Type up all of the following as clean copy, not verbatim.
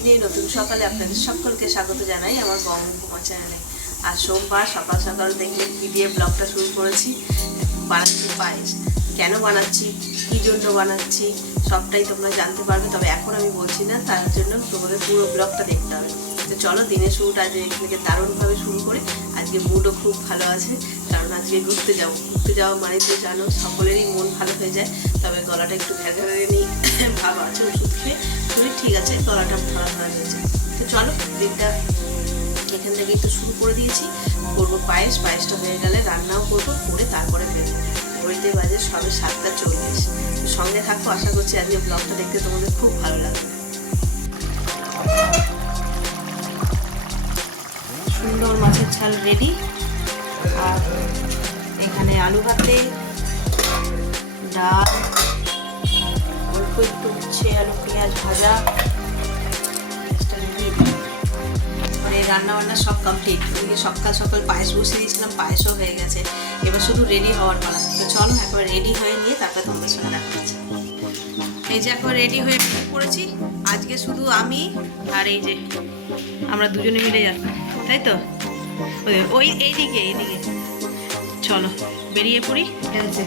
দিনে নতুন সকালে আপনাদের সকলকে স্বাগত জানাই আমার বং উপমা চ্যানেলে। আর সোমবার সকাল সকাল দেখলেন কি দিয়ে ব্লগটা শুরু করেছি। বানাচ্ছি পায়েস। কেন বানাচ্ছি, কী জন্য বানাচ্ছি সবটাই তোমরা জানতে পারবে, তবে এখন আমি বলছি না, তার জন্য তোমাদের পুরো ব্লগটা দেখতে হবে। তো চলো দিনের শুরুটা আজ থেকে দারুণভাবে শুরু করে। আজকে মুডও খুব ভালো আছে, কারণ আজকে ঘুরতে যাওয়া মানে তো জানো সকলেরই মন ভালো হয়ে যায়। তবে গলাটা একটু ভেঙে ভাব আছে, ওষুধ খেয়ে শরীর ঠিক আছে, গলাটা ধরা হয়েছে। তো চলো দিনটা এখান থেকে একটু শুরু করে দিয়েছি। করবো পায়েসটা হয়ে গেলে রান্নাও করবো, করে তারপরে বেরোবো। ঘড়িতে বাজে সবে 7:40। সঙ্গে থাকো, আশা করছি আজকে ব্লগটা দেখতে তোমাদের খুব ভালো লাগবে। সুন্দর মাছের ঝাল রেডি, আর এখানে আলু ভাতে, ডাল, অল্প একটু উচ্ছে আলু পেঁয়াজ ভাজা, মানে রান্না বান্না সব কমপ্লিট। ওদিকে সকাল সকাল পায়েস বসিয়ে দিয়েছিলাম, পায়েসও হয়ে গেছে, এবার শুধু রেডি হওয়ার পালা। তো চলো একবার রেডি হয়ে নিয়ে তারপরে তোমাদের সঙ্গে দেখা হচ্ছে। এই যে একবার রেডি হয়ে পড়েছি। আজকে শুধু আমি আর এই যে আমরা দুজনে মিলে যাচ্ছি, তাই তো? ওই এইদিকে চলো বেরিয়ে পড়ি।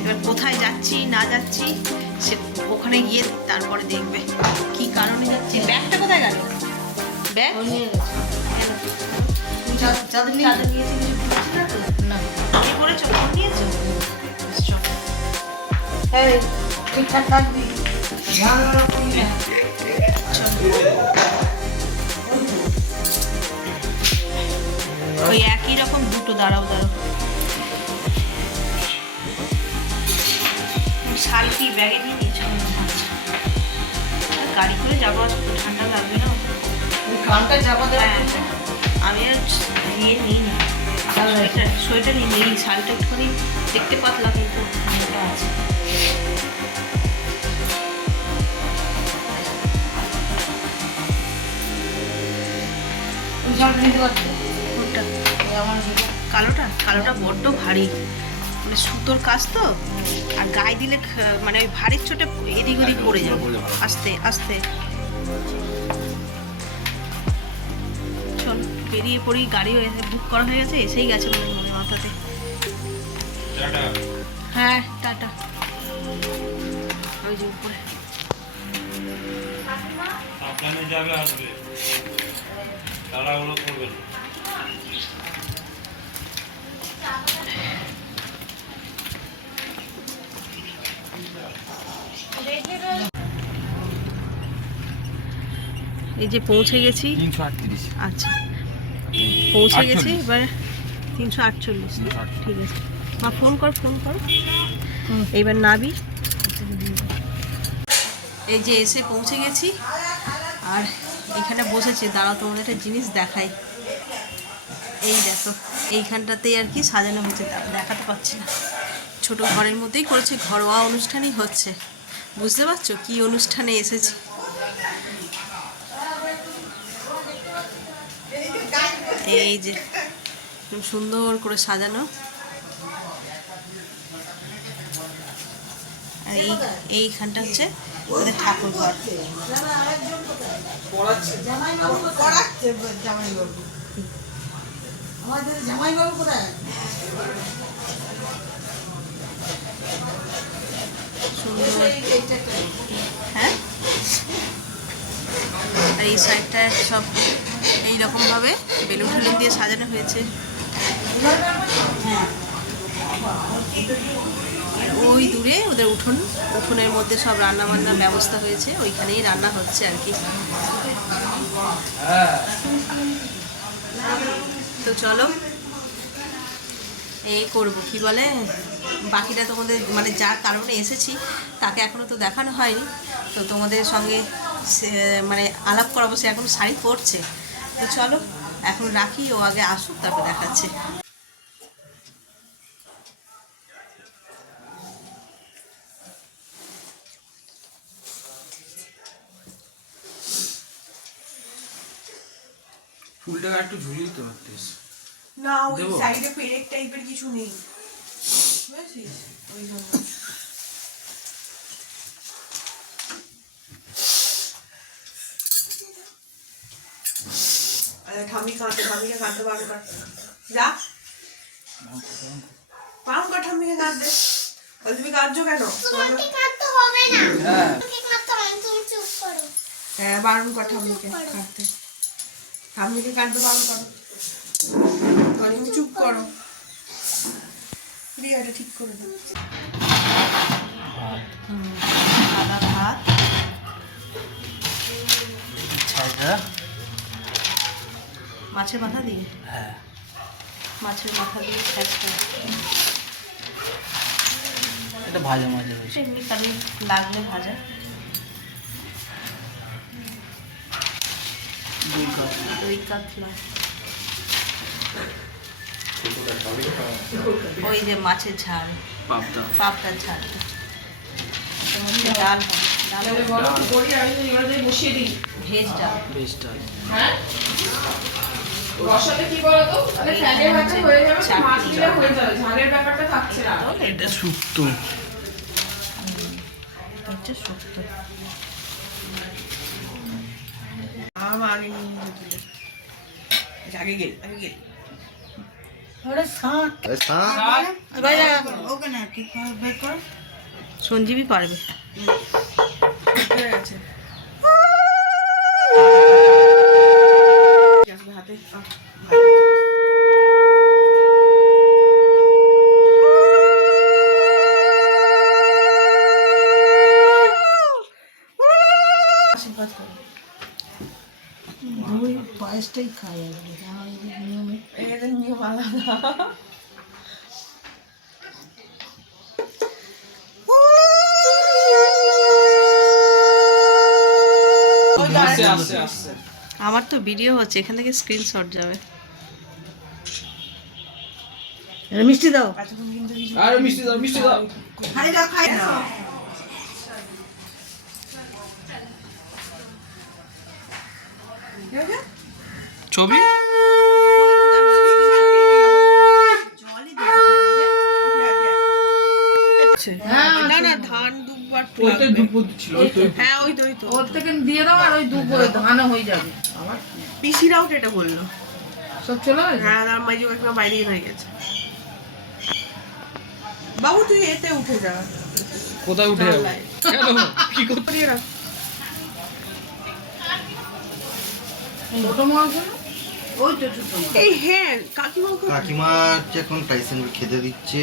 এবার কোথায় যাচ্ছি না যাচ্ছি সে ওখানে গিয়ে তারপরে দেখবে কি কারণে যাচ্ছি। ব্যাগটা কোথায় গেল? ব্যাগ ওই একই রকম দুটো। দাঁড়াও শালটি ব্যাগে নিয়ে নিয়েছ? গাড়ি করে যাবো, ঠান্ডা লাগবে না? আমি আর ইয়ে নিই না, সোয়েটার নিই। এই শালটা একটুখানি দেখতে পাতলা, কিন্তু আছে। কালোটা বড্ড ভারী, মানে সুতোর কাজ তো, আর গায়ে দিলে মানে ওই ভারীর চোটে এদিক ওদিক পড়ে যাবে। আস্তে আস্তে চল বেরিয়ে পড়ি। গাড়ি বুক করা হয়ে গেছে, এসেই গেছে মনে মাথাতে। হ্যাঁ টাটা। ওই যে উপরে এই যে পৌঁছে গেছি। 338। আচ্ছা পৌঁছে গেছি। এবার 348। ঠিক আছে মা, ফোন কর। এইবার নাবি। এই যে এসে পৌঁছে গেছি, আর এখানে বসেছি। দাঁড়াও তোমাদের একটা জিনিস দেখাই। এই দেখো এইখানটাতেই আর কি সাজানো হয়েছে, দেখাতে পারছি না। ছোট ঘরের মধ্যেই করেছে, ঘরোয়া অনুষ্ঠানই হচ্ছে। বুঝতে পারছো কি অনুষ্ঠানে এসেছি? এই যে খুব সুন্দর করে সাজানো। আর এইখানটা হচ্ছে ওদের ঠাকুর ঘর। হ্যাঁ, আর এই সাইডটা সব এইরকমভাবে বেলুন টেলুন দিয়ে সাজানো হয়েছে। ওই দূরে ওদের উঠোনের মধ্যে সব রান্না বান্নার ব্যবস্থা হয়েছে, ওইখানেই রান্না হচ্ছে আর কি। তো চলো এই করবো কি বলে, বাকিটা তোমাদের মানে যার কারণে এসেছি তাকে এখনও তো দেখানো হয়নি, তো তোমাদের সঙ্গে মানে আলাপ করাবো। সে এখন শাড়ি পরছে। তো চলো এখন রাখি, ও আগে আসুক তারপর দেখাচ্ছে। ফুলটা একটু ঝুলিয়ে দিতে পারতিস না, ওই সাইডে পেরেক টাইপের কিছু নেই, বুঝেছিস? ওই জন্য ঠাম্মিকে কাঁদতে বারণ কর। যা বারণ কর ঠাম্মিকে কাঁদতে। বল তুমি কাঁদছো কেন? হ্যাঁ বারণ কর ঠাম্মিকে কাঁদতে। ঠাম্মিকে কাঁদতে বারণ করো। তুমি চুপ করো। বিয়াটা ঠিক করে দাও। সাদা ভাত, মাছের মাথা দিয়ে, হ্যাঁ মাছের মাথা দিয়ে ছ্যাঁচড়া। এটা ভাজা মাঝে হয়েছে। এমনি খালি লাগলে ভাজা। দই কাতলা, ওই যে মাছের ঝাল, পাবদা পাবদার ঝালটা। ডাল হবে, ডাল ভেজ ডাল। বেশ ডাল। রসাতে কি বলতো তাহলে ফ্যানের হাতে হয়ে যাবে, মাছ দিলে হয়ে যাবে, ঝালের ব্যাপারটা থাকছে না। এটা শুক্তো। হচ্ছে শুক্তো। আগে গেল সঞ্জীবী পারবে। হাতে আশীর্বাদ করো। দই পায়েসটাই খাই আজকে আমার এই নিয়মে। এদের নিয়ম আলাদা। আমার তো ভিডিও হচ্ছে, এখান থেকে স্ক্রিনশট যাবে। মিষ্টি দাও। আর মিষ্টি দাও, মিষ্টি দাও। খাই দাও, খাই দাও। ছবি না না ধান দুবার ওই তো দুপুর ছিল। হ্যাঁ ওই তো ওর থেকে দিয়ে দাও আর ওই দুপুর ধানও হয়ে যাবে। আমার পিসিরাও এটা বললো। সব চলে গেছে। হ্যাঁ আর মাইজু একটা বাইরেই হয়ে গেছে। বাবু তুই এতে উঠে যা। কোথায় উঠে যাবো? কেন কি করতে? ছোট মাছ না? ওই তো ছোট মাছ। এই হ্যাঁ কাকিমা হচ্ছে এখন টাইসন খেতে দিচ্ছে,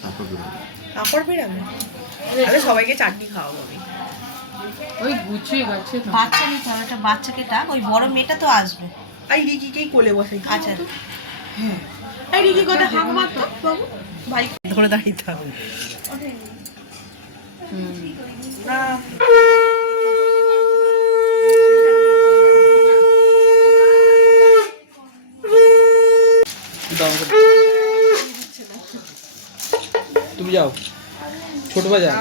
তারপর বেরোবে। কাপড় বেরাবে। আরে সবাইকে চাটনি খাওয়াবো আমি। ওই গুছিয়ে গেছে তো। বাচ্চা নিতে হবে, একটা বাচ্চাকে ডাক, ওই বড় মেয়েটা তো আসবে। এই রিকিকেই কোলে বসে। আচ্ছা হ্যাঁ এই রিকি কোথায় হাঁক মারতো বাবু? বাইক ধরে দাঁড়িয়ে থাকবে। তুমি যাও, ছোট বাজার।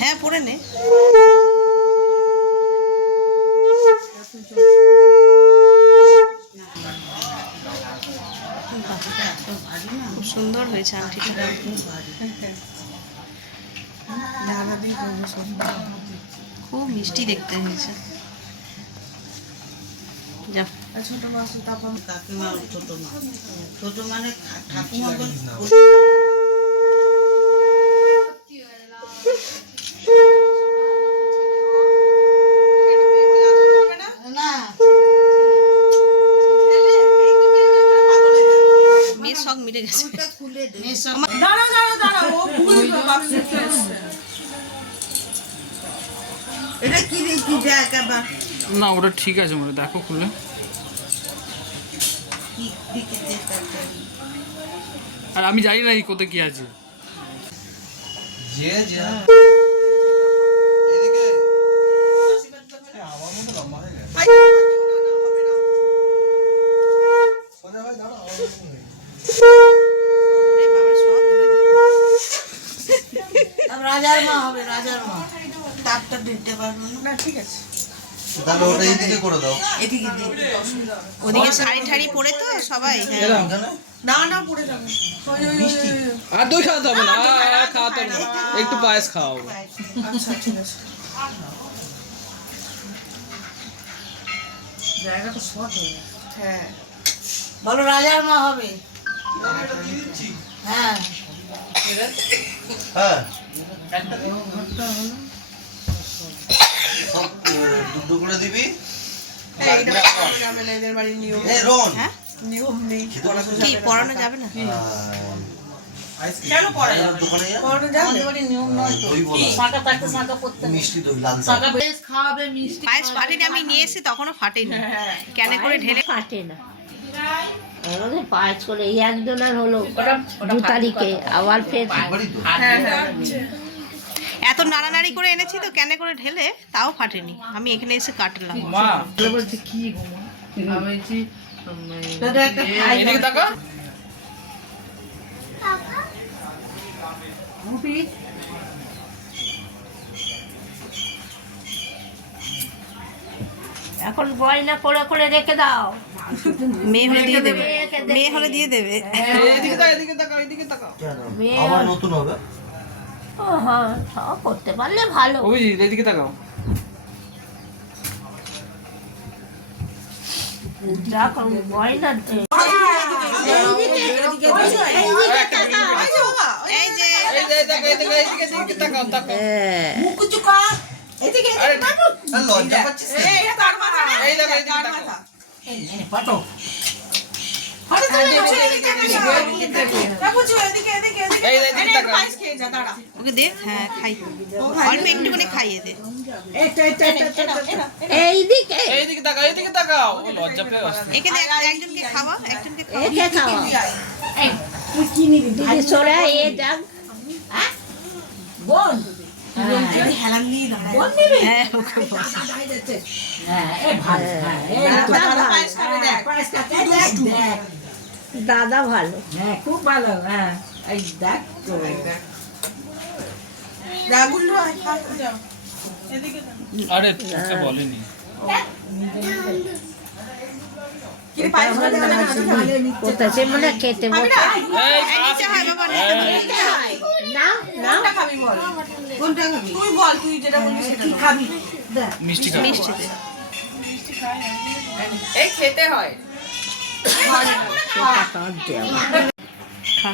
হ্যাঁ পরে নে। খুব সুন্দর হয়েছে আংটিটা। খুব মিষ্টি দেখতে হয়েছে। যা ছোট মাছ তারপর কাকিমা ছোট মা, ছোট মানে ঠাকুমা না। মেয়ের সব মিটে গেছে। খুলে দে। এটা কি দেখি যায় একেবারে না ওটা ঠিক আছে, মানে দেখো খুলে। আর আমি জানি না এই কোথায় কি আছে। যে যা এদিকে আমার মতো লম্বা হয়ে গেছে। সোজা ভাই দাঁড়াও, আমার মতো হয়ে গেছে। ওরে বাবা সব ধরে রাজার মা হবে, রাজার মা। তাপটা দিতে পারবো না। না ঠিক আছে। তাহলে ওটা এইদিকে করে দাও। এদিকে দে। ওদিকে শাড়ি ঠাড়ি পরে তো সবাই, হ্যাঁ। এরম। এখানে না না পড়ে যাবে মিষ্টি। আর দই খাওয়াতে হবে না, আর খাওয়াতে হবে না, একটু পায়েস খাওয়াবো। আচ্ছা ঠিক আছে। জায়গাটা শর্ট হয়ে গেছে। হ্যাঁ বলো রাজার মা হবে। হ্যাঁ হ্যাঁ ঘরটা হলো সব দুটো করে দিবি। এইটা পড়ানো যাবে না, এদের বাড়ির নিয়ম। এই রোহন হ্যাঁ নিয়ম নেই, পড়ানো কি যাবে না। পড়ানো যাবে না? কেন পড়ায় রাজার দোকানে যা। পড়ানো যাবে? আমাদের বাড়ির নিয়ম নয় তো। দই বলা। শাঁখা থাকতে শাঁখা পড়তে হবে। মিষ্টি দই লাল শাক। শাঁখা বেশ খাওয়াবে মিষ্টি। পায়েস ফাটেনি, আমি নিয়ে এসে তখনও ফাটেনি, হ্যাঁ কেন করে ঢেলে। ফাটে না আমাদের পাঁচ করে এই একজনের হলো 2 তারিখে, আবার ফের একবারই তো। হ্যাঁ হ্যাঁ এত নাড়ানাড়ি করে এনেছি তো কেন করে ঢেলে, তাও ফাটেনি, আমি এখানে এসে কাটলাম। মা বলছে কি গো মা? আমি বলছি দাদা একটা খাই। এদিকে তাকা। এখন গয়না করে করে রেখে দাও। মেয়ে হলে দিয়ে দেবে, মেয়ে হলে দিয়ে দেবে। এদিকে তাকা, এদিকে তাকা, এদিকে তাকা। কেন? মেয়ে- আবার নতুন হবে। ও হ্যাঁ, সব করতে পারলে ভালো। অভিজিৎ এদিকে তাকাও। দেখো গয়না এই যে এই যে তাকা, এদিকে এদিকে এদিকে তাকাও, তাকাও। আরে আর লজ্জা পাচ্ছিস না? এই তার মাথা না। এই দেখো, এদিকে তার তাকাও। মাথা। পাটো। তা বুঝো, এদিকে এদিকে এদিকে। এই এদিকে একটু তাকা। পায়েস খেয়ে যা, দাঁড়া। ওকে দে, হ্যাঁ খাই, অল্প একটুখানি খাইয়ে দে। এইদিকে এইদিকে তাকাও, এইদিকে তাকাও। ও লজ্জা পেয়ে আসছে। একে দে, একজনকে খাওয়া, একজনকে খাওয়া। একে খাওয়া। দিদি সরে এ যাক। হ্যাঁ ওকে বল। দাদা পায়েস খাবে, দেখ। দাদা ভালো। খুব ভালো। হ্যাঁ এই দেখ তো। যা গুল্লু, আয়, খা, যাও। এদিকে যা। আরে তোকে বলেনি। কি রে, পায়েস খাবে না, খাবে? কোথায় মনে খেতে বসে। এই এই নিতে হয় বাবা, নিতে হয়। না না কোনটা খাবি বল? কোনটা খাবি? তুই বল, তুই যেটা বলবি সেটা কি বল। খাবি? দেখ। মিষ্টি খাও। মিষ্টি দে। এই খেতে হয়। সেটা কাঁদ দেওয়া। খা।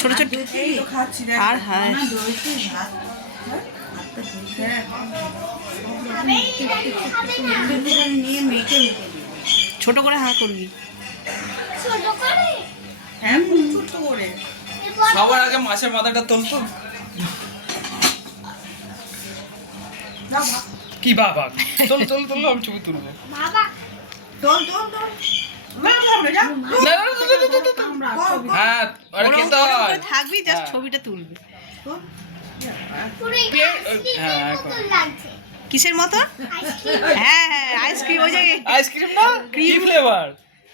ছোট ছোট এই তো খাচ্ছি, দেখ। আর হ্যাঁ দইতে ভাত। নিয়ে মেখে মেখে দিবি। ছোট করে হ্যাঁ করবি। হ্যাঁ, ছোট্ট করে। সবার আগে মাছের মাথাটা তুলতো। যাও, ভাত। কি বাবা, চল চল চল, আমি ছবি তুলবো। তোল, তোল, তোল। না, খাবে, যা। না, না, না, না, না, না, না। হ্যাঁ, আরে ওরম খেতে ওরম হয়। করে থাকবি, জাস্ট হ্যাঁ। ছবিটা তুলবি। হ্যাঁ, এখন। কিসের মতো? হ্যাঁ হ্যাঁ আইসক্রিম, ওই যে আইসক্রিম না, কি ফ্লেভার?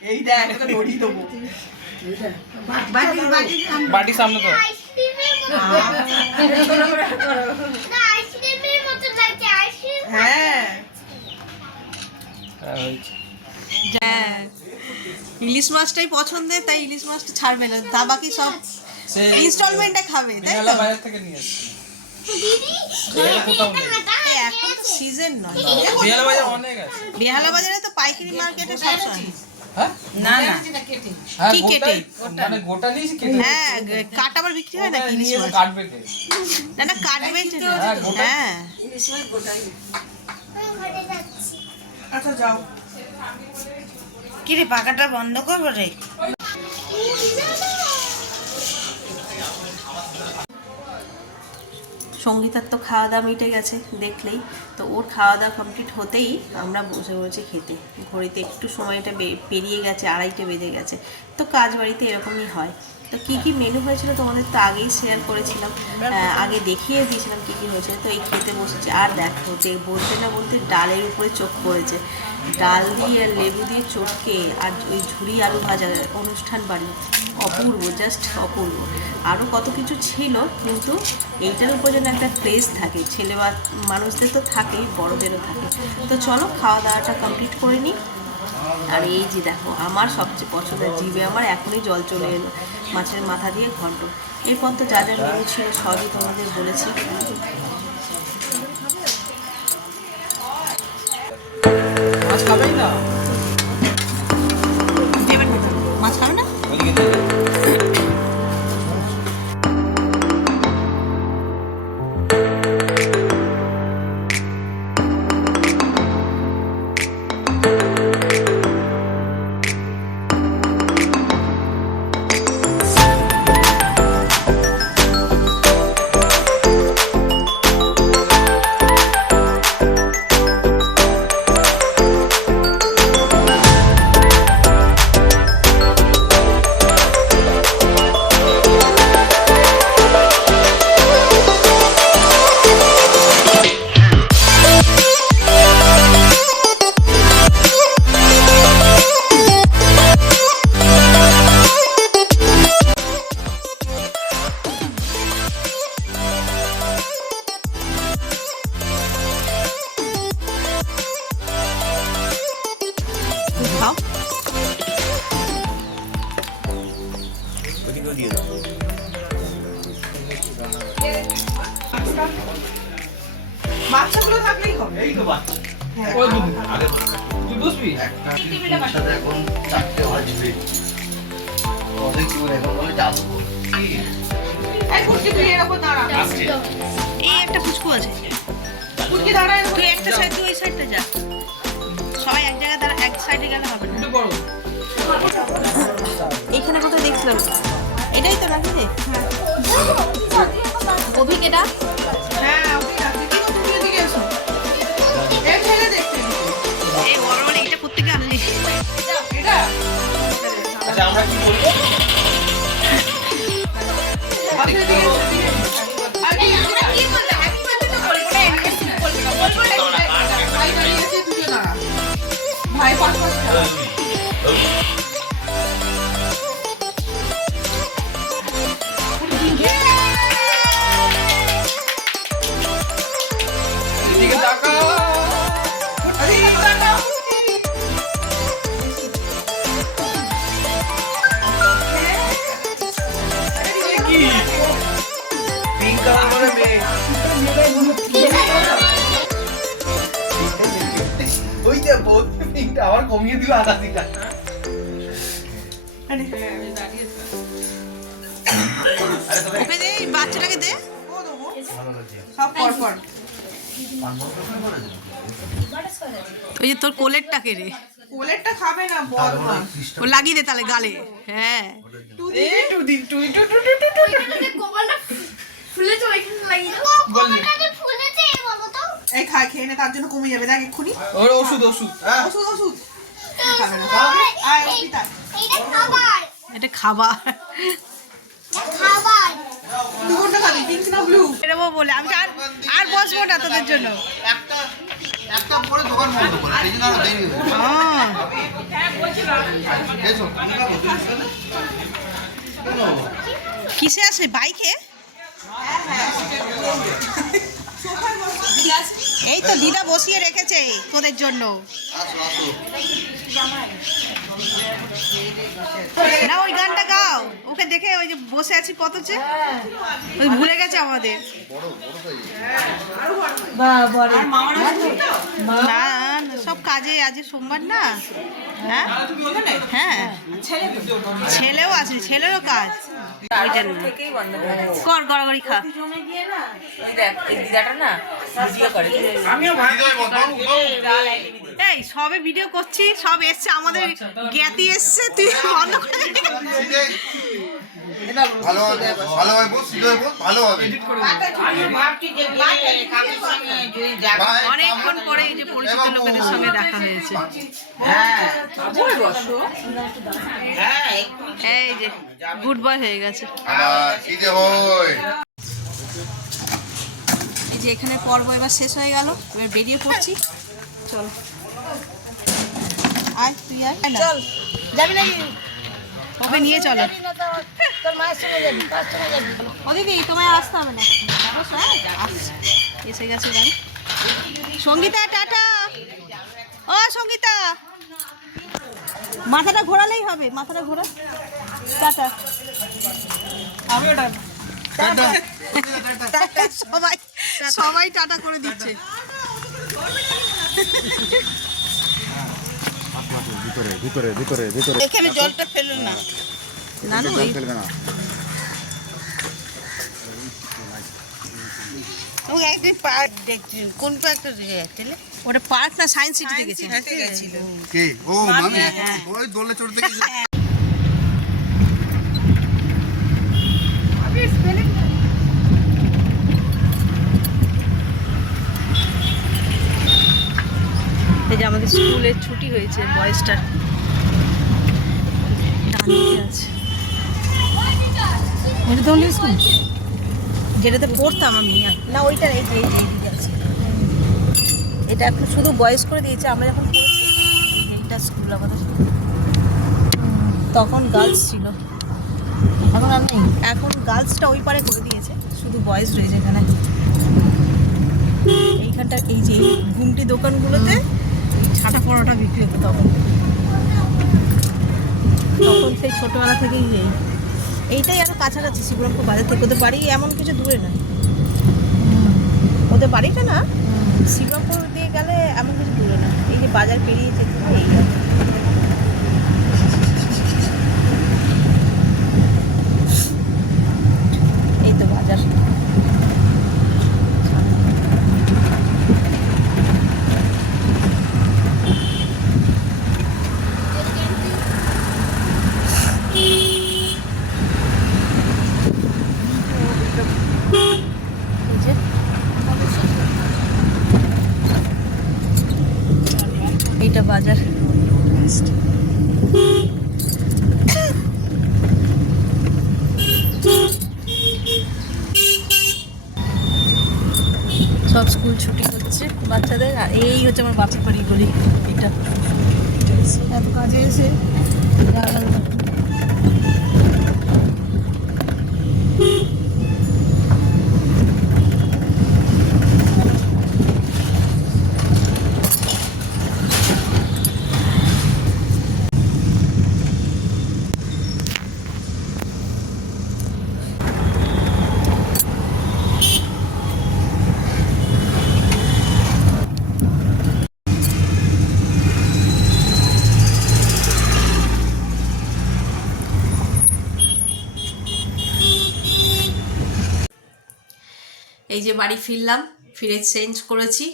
এই দেখ, তোকে নড়িয়ে দেবো। বাটি বাটি বাটি সামনে তো। হ্যাঁ। হ্যাঁ, হয়েছে। হ্যাঁ ইলিশ মাছটাই পছন্দের, তাই ইলিশ মাছটা ছাড়বে না, তা বাকি সব সে ইনস্টলমেন্টে খাবে, তাই বেহালা তো? বাজার থেকে নিয়ে আসছি। বেহালা কোথাও নেই। এই এখন তো সিজন নয়, বেহালা বাজার অনেক আছে। বেহালা বাজারে তো পাইকারি মার্কেটে সবসময়। হ্যাঁ? না না কেটে। হ্যাঁ, কি কেটে? গোটাই, মানে গোটা নিয়েছি কেটে। হ্যাঁ কাট আবার বিক্রি হয় নাকি ইলিশ নিয়ে মাছ? কাটবে কে? না না কাটবে যে। হ্যাঁ, গোটা। হ্যাঁ আচ্ছা যাও। কি রে পাকাটা বন্ধ করবো রে? সঙ্গীতার তো খাওয়া দাওয়া মিটে গেছে দেখলেই তো, ওর খাওয়া দাওয়া কমপ্লিট হতেই আমরা বসে বসে খেতে। ঘড়িতে একটু সময়টা পেরিয়ে গেছে, 2:30 বেজে গেছে। তো কাজ বাড়িতে এরকমই হয়, তো কী কী মেনু হয়েছিল তোমাদের তো আগেই শেয়ার করেছিলাম, আগে দেখিয়ে দিয়েছিলাম কী কী হয়েছিল। তো এই খেতে বসেছে, আর দেখো যে বলতে না বলতে ডালের উপরে চোখ পড়েছে, ডাল দিয়ে আর লেবু দিয়ে চটকে আর ওই ঝুরি আলু ভাজা, অনুষ্ঠান বাড়ি, অপূর্ব, জাস্ট অপূর্ব। আরও কত কিছু ছিল, কিন্তু এইটার উপর যেন একটা ক্রেজ থাকে, ছেলে বা মানুষদের তো থাকেই, বড়দেরও থাকে। তো চলো খাওয়া দাওয়াটা কমপ্লিট করে নিই। আর এই যে দেখো আমার সবচেয়ে পছন্দের, জিভে আমার এখনই জল চলে এলো, মাছের মাথা দিয়ে ঘন্ট। এরপর তো যা যা মেনু ছিল সবই তোমাদের বলেছি। মাছ খাবেই না? মাছ খাবে না? খাও। বাচ্চাগুলো থাকলেই হবে। ওই তুই বুঝবি? সাথে এখন 4টে বাজবে, অনেক দূর, এখন বলে যাবো। এই ফুটকি তুই এরকম দাঁড়া। এই একটা ফুচকু আছে, ফুটকি দাঁড়া এরকম। তুই একটা সাইড, তুই ওই সাইডটা যা, সবাই এক জায়গায় দাঁড়া, এক সাইডে গেলে হবে না। একটু বড়। এখানে কোথায় দেখছিলাম, এটাই তো নাকি রে? অভিক এটা? হ্যাঁ, ওকে রাখি। কি গো, তুমি এদিকে এসো। এই ছেলে দেখতে। এই বড় বড় এটা প্রত্যেকে আনলি। এটা আচ্ছা আমরা কি বলবো? আপনি এদিকে এসো, এদিকে এসো। আর এই আমরা কি বলবো? হ্যাপি বার্থডে তো বলবো না, এমনি বলবো না। বলবো না। ভাই দাঁড়িয়ে আছে, দুটো দাঁড়া। ভাই পাশ পাশ দাঁড়া। এদিকে তাকা। আরে এই দাঁড়াও। কি? পিঙ্ক কালার মানে মেয়ে। ওই যে বহুত পিঙ্কটা আবার কমিয়ে দিল আধা দিটা। ওকে দে, এই বাচ্চাটাকে দে। সব পর পর। ওই যে তোর কোলেরটাকে রে, কোলেরটা খাবে না, বল না। ও লাগিয়ে দে তাহলে গালে। হ্যাঁ, এই টু দিন টু টু টু টু টু। বললি এই খা, খেয়ে নে, তার জন্য কমে যাবে, দেখ এক্ষুনি। ওর ওষুধ ওষুধ। ওষুধ ওষুধ খাবে না। আয় অস্মিতা, এটা খাবার। তুই কোনটা খাবি, পিঙ্ক না ব্লু? বেরোবো বলে আমি তো আর বসবো না তোদের জন্য। একটা পরে দোকান বন্ধ করে, সেই জন্য আরো দেরি হয়ে গেছে। এসো। কিসে আসে, বাইকে? এই তো দিদা বসিয়ে রেখেছে তোদের জন্য। আসো আসো। না ওই গানটা গাও, ওকে দেখে ওই যে বসে আছি পথচে, ওই ভুলে গেছে আমাদের। না না, সব কাজে, আজ সোমবার না। হ্যাঁ হ্যাঁ, ছেলেও আছে, ছেলেরও কাজ। ওই জন্য কর গড়াগড়ি খা। এই সবে ভিডিও করছি, সব এসছে, আমাদের জ্ঞাতি এসছে, তুই বন্ধ করে দে। ভালোভাবে ভালোভাবে বস, ভালোভাবে। অনেকক্ষণ পরে এই যে পরিচিত লোকেদের সঙ্গে দেখা হয়েছে। এই যে গুড বয় হয়ে গেছে। এই যে এখানে পর্ব এবার শেষ হয়ে গেল, এবার বেরিয়ে পড়ছি। চল আয়, তুই আয়। চল যাবি নাকি? ওকে নিয়ে চলো। তোর মায়ের সঙ্গে যাবি, কার সঙ্গে যাবি? ও দিদি, তোমায় আসতে হবে না, আসছে, এসে গেছে গাড়ি। সঙ্গীতা টাটা। ও সঙ্গীতা, মাথাটা ঘোরালেই হবে, মাথাটা ঘোরা। টাটা। আমিও টাটা। সবাই সবাই টাটা করে দিচ্ছে। এখানে জলটা ফেলো না। না না, ওই ও একদিন পার্ক দেখছি, কোন পার্কটা গেছিলে? ওটা পার্ক না, সায়েন্স সিটিতে গেছে। গেছিল। কে? ও মামি, ওই দোলে চড়তে গেছে। এই যে আমাদের স্কুলের ছুটি হয়েছে, বয়েজটার আছে। এটা তো স্কুল যেটাতে পড়তাম আমি, না ওইটা এই যে এইদিকে আছে। এটা এখন শুধু বয়েজ করে দিয়েছে, আমরা যখন পড়েছি এইটা স্কুল আমাদের। তখন গার্লস ছিল, এখন আর নেই। এখন গার্লসটা ওই পারে করে দিয়েছে, শুধু বয়েজ রয়েছে এখানে। এইখানটা এই যে ঘুমটি দোকানগুলোতে ছাটা পরোটা বিক্রি হতো তখন। তখন সেই ছোটোবেলা থেকেই এইটাই আরও কাছাকাছি শিবরামপুর বাজার থেকে। ওদের বাড়ি এমন কিছু দূরে না, ওদের বাড়িটা না শিবরামপুর দিয়ে গেলে এমন কিছু দূরে না। এই যে বাজার পেরিয়ে যেতে হয়, এই আর কি। এই তো বাজার। এইটা বাজার। সব স্কুল ছুটি হচ্ছে বাচ্চাদের, আর এই হচ্ছে আমার বাপের বাড়ি গলি। এটা এত কাজে এসে এই যে বাড়ি ফিরলাম, ফিরে চেঞ্জ করেছি,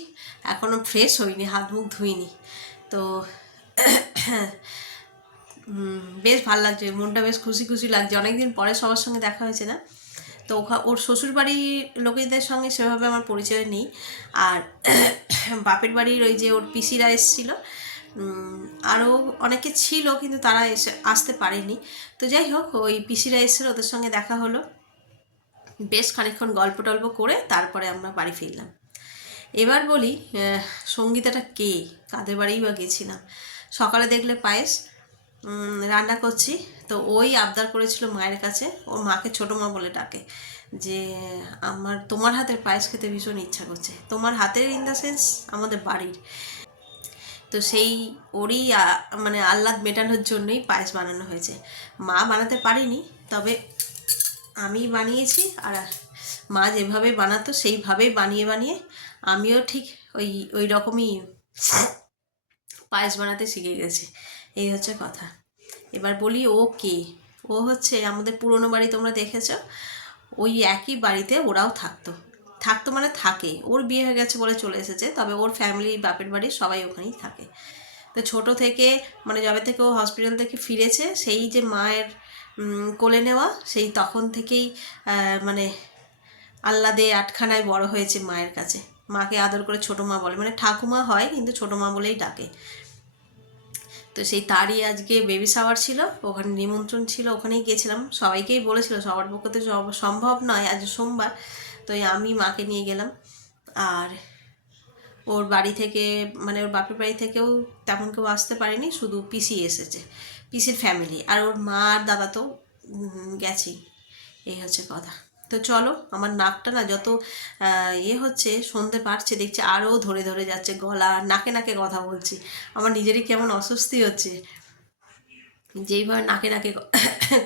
এখনও ফ্রেশ হইনি, হাত মুখ ধুইনি। তো বেশ ভালো লাগছে, মনটা বেশ খুশি খুশি লাগছে। অনেকদিন পরে সবার সঙ্গে দেখা হয়েছে না। তো ওর শ্বশুরবাড়ির লোকেদের সঙ্গে সেভাবে আমার পরিচয় নেই। আর বাপের বাড়ির ওই যে ওর পিসিরা এসেছিলো, আরও অনেকে ছিল কিন্তু তারা আসতে পারেনি। তো যাই হোক, ওই পিসিরা এসেছিলো, ওদের সঙ্গে দেখা হলো, বেশ খানিকক্ষণ গল্প টল্প করে তারপরে আমরা বাড়ি ফিরলাম। এবার বলি সঙ্গীতাটা কে, কাদের বাড়িই বা গেছিলাম। সকালে দেখলে পায়েস রান্না করছি, তো ওই আবদার করেছিল মায়ের কাছে, ওর মাকে ছোটো মা বলে ডাকে, যে তোমার হাতের পায়েস খেতে ভীষণ ইচ্ছা করছে। তোমার হাতের ইন দ্য সেন্স আমাদের বাড়ির। তো সেই ওরই মানে আহ্লাদ মেটানোর জন্যই পায়েস বানানো হয়েছে। মা বানাতে পারিনি, তবে আমি বানিয়েছি। আর মা যেভাবে বানাতো সেইভাবেই বানিয়ে বানিয়ে আমিও ঠিক ওই রকমই পায়েস বানাতে শিখে গেছি। এই হচ্ছে কথা। এবার বলি ও কে। ও হচ্ছে আমাদের পুরনো বাড়ি, তোমরা দেখেছ, ওই একই বাড়িতে ওরাও থাকতো মানে থাকে। ওর বিয়ে হয়ে গেছে বলে চলে এসেছে, তবে ওর ফ্যামিলি, বাপের বাড়ি সবাই ওখানেই থাকে। তো ছোটো থেকে মানে যবে থেকে ও হসপিটাল থেকে ফিরেছে, সেই যে মায়ের কোলে নেওয়া, সেই তখন থেকেই মানে আহ্লাদে আটখানায় বড় হয়েছে মায়ের কাছে। মাকে আদর করে ছোটো মা বলে, মানে ঠাকুমা হয় কিন্তু ছোটো মা বলেই ডাকে। তো সেই তারই আজকে বেবি শাওয়ার ছিল, ওখানে নিমন্ত্রণ ছিল, ওখানেই গেছিলাম। সবাইকেই বলেছিল, সবার পক্ষে তো সম্ভব নয়, আজ সোমবার। তো আমি মাকে নিয়ে গেলাম। আর ওর বাড়ি থেকে, মানে ওর বাপের বাড়ি থেকেও তেমন কেউ আসতে পারেনি, শুধু পিসি এসেছে, পিসির ফ্যামিলি। আর ওর মা আর দাদা তো গেছি, এই হচ্ছে কথা। তো চলো, আমার নাকটা না যত হচ্ছে, সন্ধে পারছে দেখছি আরও ধরে ধরে যাচ্ছে, গলা নাকে নাকে কথা বলছি, আমার নিজেরই কেমন অস্বস্তি হচ্ছে যেইভাবে নাকে নাকে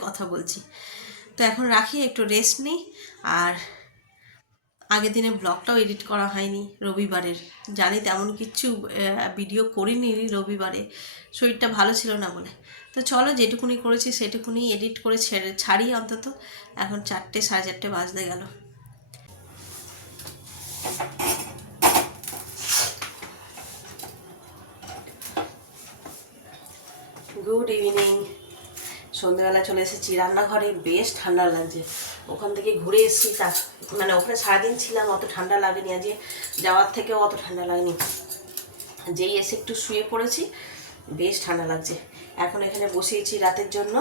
কথা বলছি। তো এখন রাখি, একটু রেস্ট নিই। আর আগের দিনে ব্লগটাও এডিট করা হয়নি রবিবারের, জানি তেমন কিছু ভিডিও করিনি রবিবারে, শরীরটা ভালো ছিল না বলে। তো চলো, যেটুকুনি করেছি সেটুকুনি এডিট করে ছাড়ি অন্তত। এখন 4টে 4:30 বাজতে গেল। Good evening. সন্ধ্যেবেলা চলে এসেছি রান্নাঘরে, বেশ ঠান্ডা লাগছে। ওখান থেকে ঘুরে এসেছি, মানে ওখানে সারাদিন ছিলাম, অত ঠান্ডা লাগেনি। আজকে যাওয়ার থেকেও অত ঠান্ডা লাগেনি, যেই এসে একটু শুয়ে পড়েছি, বেশ ঠান্ডা লাগছে। এখন এখানে বসিয়েছি রাতের জন্য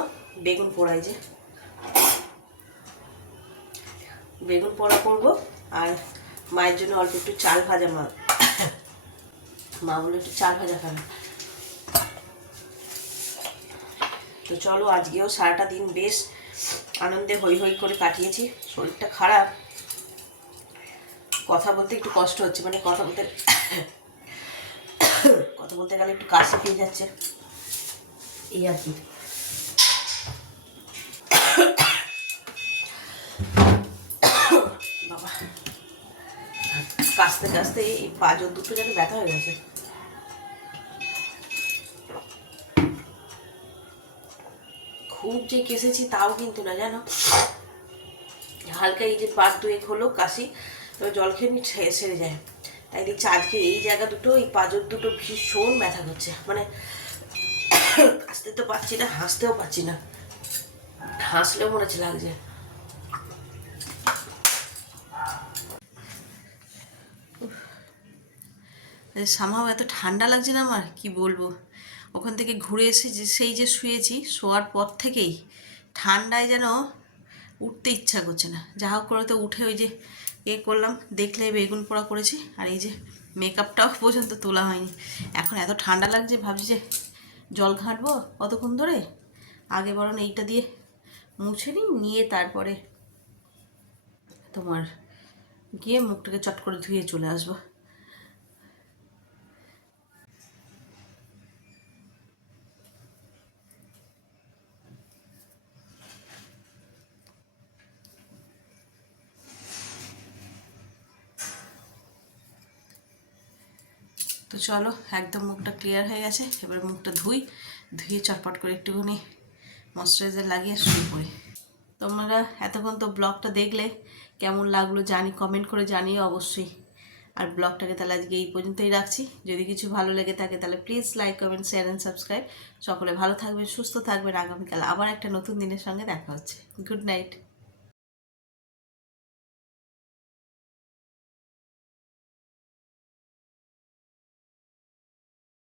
বেগুন পোড়াই, যে বেগুন পোড়া করবো। আর মায়ের জন্য অল্প একটু চাল ভাজা, মা বলে একটু চাল ভাজা খাবে। তো চলো, আজকেও সারাটা দিন বেশ আনন্দে হই হই করে কাটিয়েছি। শরীরটা খারাপ, কথা বলতে একটু কষ্ট হচ্ছে, মানে কথা বলতে গেলে একটু কাশি পেয়ে যাচ্ছে, এই আর কি। বাবা, কাশতে কাশতে এই পাঁজর দুটো যেন ব্যথা হয়ে গেছে। খুব যে কেসেছি তাও কিন্তু না, জানো, হালকা এই যে 5-2 হলো কাশি, তবে জল খেয়ে নি সেরে যায়। তাই দেখছি আজকে এই জায়গা দুটো, এই পাঁজর দুটো ভীষণ ব্যথা করছে, মানে কাশতে তো পারছি না, হাসতেও পারছি না, হাসলেও মনে হচ্ছে লাগছে। সামাও এত ঠান্ডা লাগছে না আমার, কি বলবো। ওখান থেকে ঘুরে এসে সেই যে শুয়েছি, শোয়ার পর থেকেই ঠান্ডায় যেন উঠতে ইচ্ছা করছে না। যা হোক করে তো উঠে ওই যে করলাম, দেখলে বেগুন পোড়া করেছি, আর এই যে মেকআপটাও পর্যন্ত তোলা হয়নি। এখন এত ঠান্ডা লাগছে, ভাবছি যে জল ঘাঁটবো কতক্ষণ ধরে, আগে বরং এইটা দিয়ে মুছে নিয়ে তারপরে তোমার গিয়ে মুখটাকে চট করে ধুয়ে চলে আসবো। তো চলো, একদম মুখটা ক্লিয়ার হয়ে গেছে, এবার মুখটা ধুয়ে চটপট করে একটুখানি ময়শ্চারাইজার লাগিয়ে শুরু করি। তোমরা এতক্ষণ তো ব্লগটা দেখলে, কেমন লাগলো কমেন্ট করে জানিও অবশ্যই। আর ব্লগটাকে তাহলে আজকে এই পর্যন্তই রাখছি। যদি কিছু ভালো লেগে থাকে তাহলে please like, comment, share and subscribe. সকলে ভালো থাকবেন, সুস্থ থাকবেন। আগামীকাল আবার একটা নতুন দিনের সঙ্গে দেখা হচ্ছে। Good night.